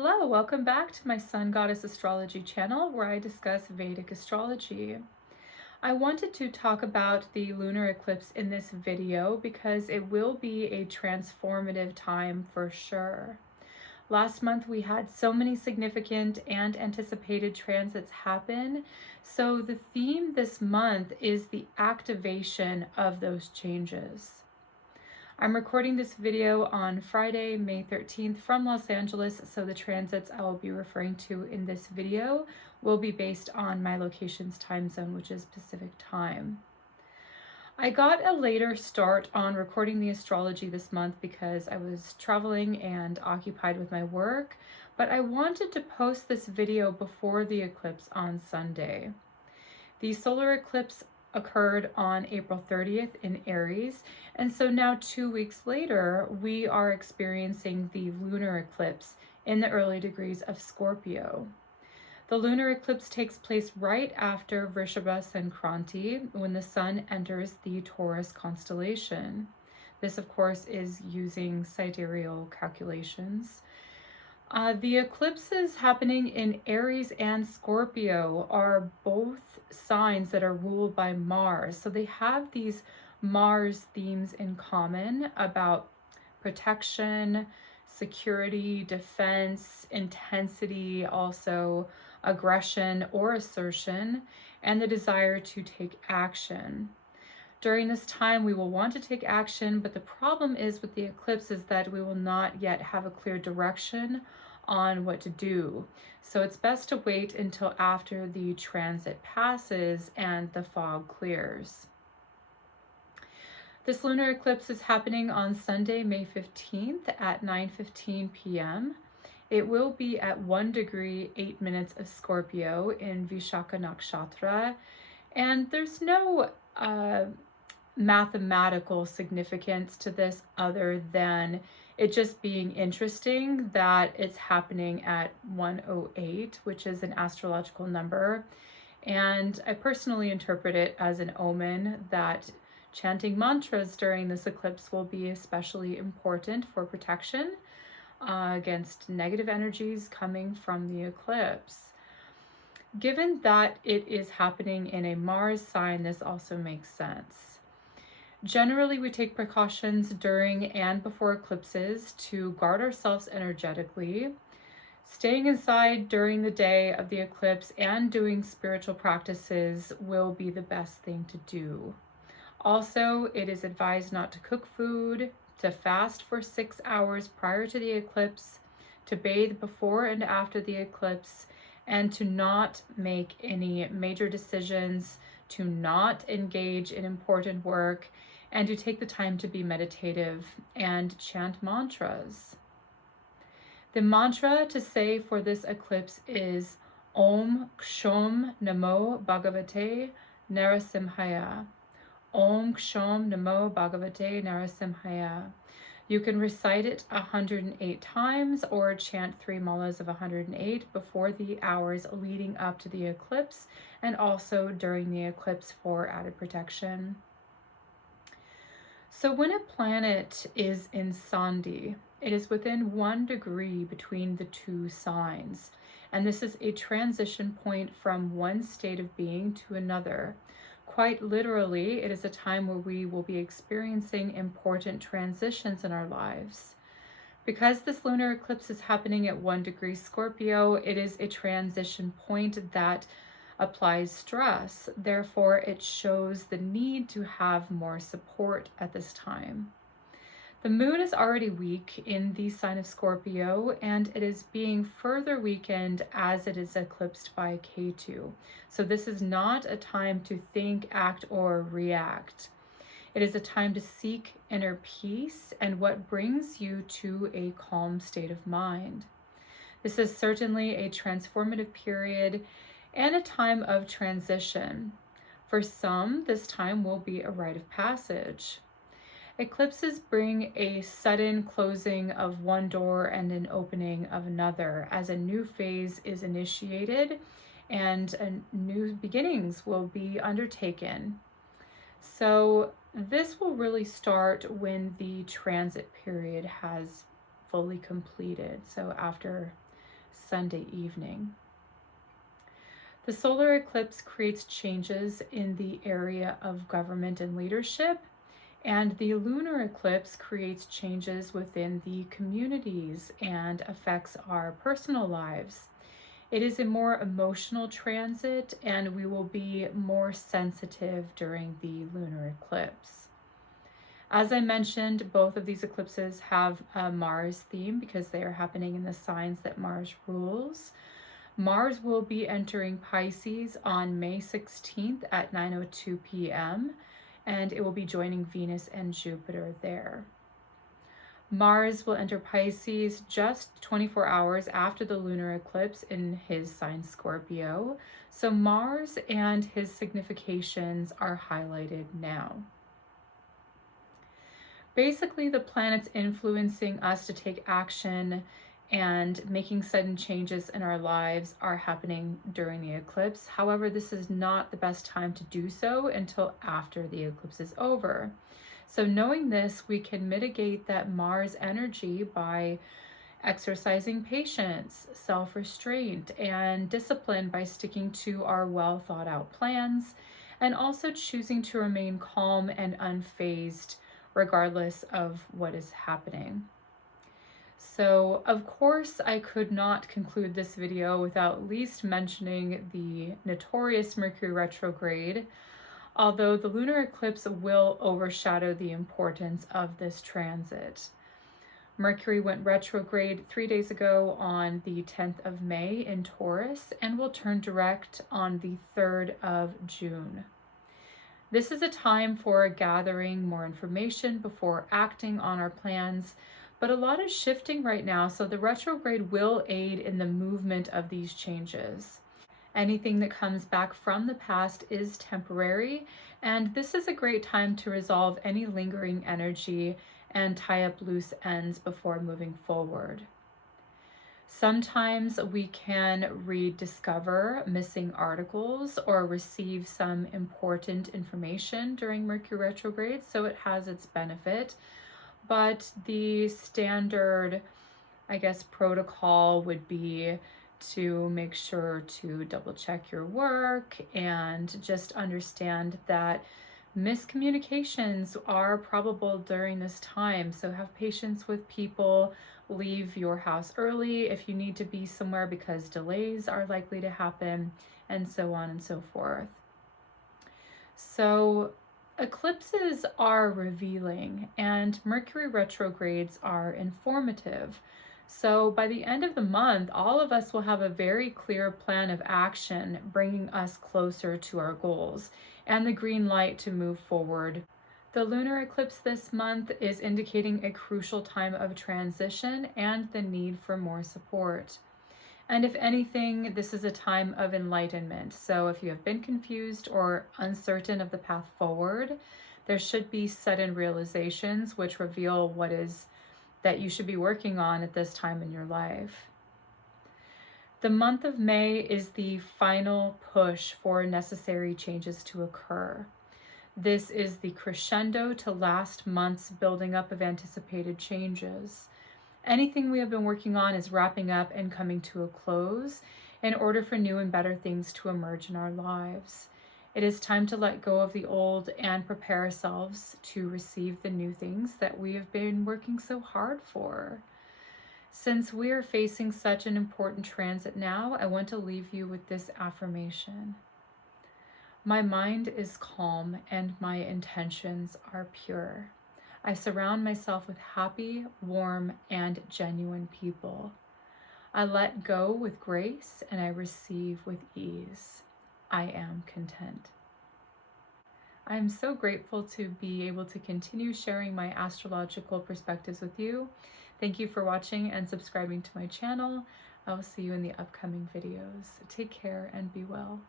Hello, welcome back to my Sun Goddess Astrology channel where I discuss Vedic astrology. I wanted to talk about the lunar eclipse in this video because it will be a transformative time for sure. Last month we had so many significant and anticipated transits happen, so the theme this month is the activation of those changes. I'm recording this video on Friday, May 13th from Los Angeles, so the transits I will be referring to in this video will be based on my location's time zone, which is Pacific time. I got a later start on recording the astrology this month because I was traveling and occupied with my work, but I wanted to post this video before the eclipse on Sunday. The solar eclipse occurred on April 30th in Aries, and so now 2 weeks later we are experiencing the lunar eclipse in the early degrees of Scorpio. The lunar eclipse takes place right after Vrishabha Sankranti, when the sun enters the Taurus constellation. This of course is using sidereal calculations. The eclipses happening in Aries and Scorpio are both signs that are ruled by Mars. So they have these Mars themes in common about protection, security, defense, intensity, also aggression or assertion, and the desire to take action. During this time, we will want to take action, but the problem is with the eclipse is that we will not yet have a clear direction on what to do. So it's best to wait until after the transit passes and the fog clears. This lunar eclipse is happening on Sunday, May 15th at 9:15 p.m. It will be at 1 degree 8 minutes of Scorpio in Vishaka Nakshatra, and there's no mathematical significance to this other than it just being interesting that it's happening at 108, which is an astrological number. And I personally interpret it as an omen that chanting mantras during this eclipse will be especially important for protection against negative energies coming from the eclipse. Given that it is happening in a Mars sign, this also makes sense. Generally, we take precautions during and before eclipses to guard ourselves energetically. Staying inside during the day of the eclipse and doing spiritual practices will be the best thing to do. Also, it is advised not to cook food, to fast for 6 hours prior to the eclipse, to bathe before and after the eclipse, and to not make any major decisions, to not engage in important work, and to take the time to be meditative and chant mantras. The mantra to say for this eclipse is Om Kshom Namo Bhagavate Narasimhaya. Om Kshom Namo Bhagavate Narasimhaya. You can recite it 108 times or chant 3 malas of 108 before the hours leading up to the eclipse and also during the eclipse for added protection. So when a planet is in Sandhi, it is within 1 degree between the two signs, and this is a transition point from one state of being to another. Quite literally, it is a time where we will be experiencing important transitions in our lives. Because this lunar eclipse is happening at 1 degree Scorpio, it is a transition point that applies stress. Therefore, it shows the need to have more support at this time. The moon is already weak in the sign of Scorpio, and it is being further weakened as it is eclipsed by Ketu. So this is not a time to think, act, or react. It is a time to seek inner peace and what brings you to a calm state of mind. This is certainly a transformative period and a time of transition. For some, this time will be a rite of passage. Eclipses bring a sudden closing of one door and an opening of another as a new phase is initiated and new beginnings will be undertaken. So this will really start when the transit period has fully completed. So after Sunday evening. The solar eclipse creates changes in the area of government and leadership, and the lunar eclipse creates changes within the communities and affects our personal lives. It is a more emotional transit, and we will be more sensitive during the lunar eclipse. As I mentioned, both of these eclipses have a Mars theme because they are happening in the signs that Mars rules. Mars will be entering Pisces on May 16th at 9:02 p.m., and it will be joining Venus and Jupiter there. Mars will enter Pisces just 24 hours after the lunar eclipse in his sign Scorpio. So Mars and his significations are highlighted now. Basically, the planets influencing us to take action and making sudden changes in our lives are happening during the eclipse. However, this is not the best time to do so until after the eclipse is over. So knowing this, we can mitigate that Mars energy by exercising patience, self-restraint, and discipline by sticking to our well thought out plans, and also choosing to remain calm and unfazed regardless of what is happening. So, of course, I could not conclude this video without at least mentioning the notorious Mercury retrograde, although the lunar eclipse will overshadow the importance of this transit. Mercury went retrograde 3 days ago on the 10th of May in Taurus and will turn direct on the 3rd of June. This is a time for gathering more information before acting on our plans, but a lot is shifting right now, so the retrograde will aid in the movement of these changes. Anything that comes back from the past is temporary, and this is a great time to resolve any lingering energy and tie up loose ends before moving forward. Sometimes we can rediscover missing articles or receive some important information during Mercury retrograde, so it has its benefit. But the standard, protocol would be to make sure to double check your work and just understand that miscommunications are probable during this time. So have patience with people. Leave your house early if you need to be somewhere because delays are likely to happen, and so on and so forth. So eclipses are revealing and Mercury retrogrades are informative. So by the end of the month, all of us will have a very clear plan of action, bringing us closer to our goals and the green light to move forward. The lunar eclipse this month is indicating a crucial time of transition and the need for more support. And if anything, this is a time of enlightenment. So if you have been confused or uncertain of the path forward, there should be sudden realizations which reveal what is that you should be working on at this time in your life. The month of May is the final push for necessary changes to occur. This is the crescendo to last month's building up of anticipated changes. Anything we have been working on is wrapping up and coming to a close in order for new and better things to emerge in our lives. It is time to let go of the old and prepare ourselves to receive the new things that we have been working so hard for. Since we are facing such an important transit now, I want to leave you with this affirmation. My mind is calm and my intentions are pure. I surround myself with happy, warm, and genuine people. I let go with grace and I receive with ease. I am content. I am so grateful to be able to continue sharing my astrological perspectives with you. Thank you for watching and subscribing to my channel. I will see you in the upcoming videos. Take care and be well.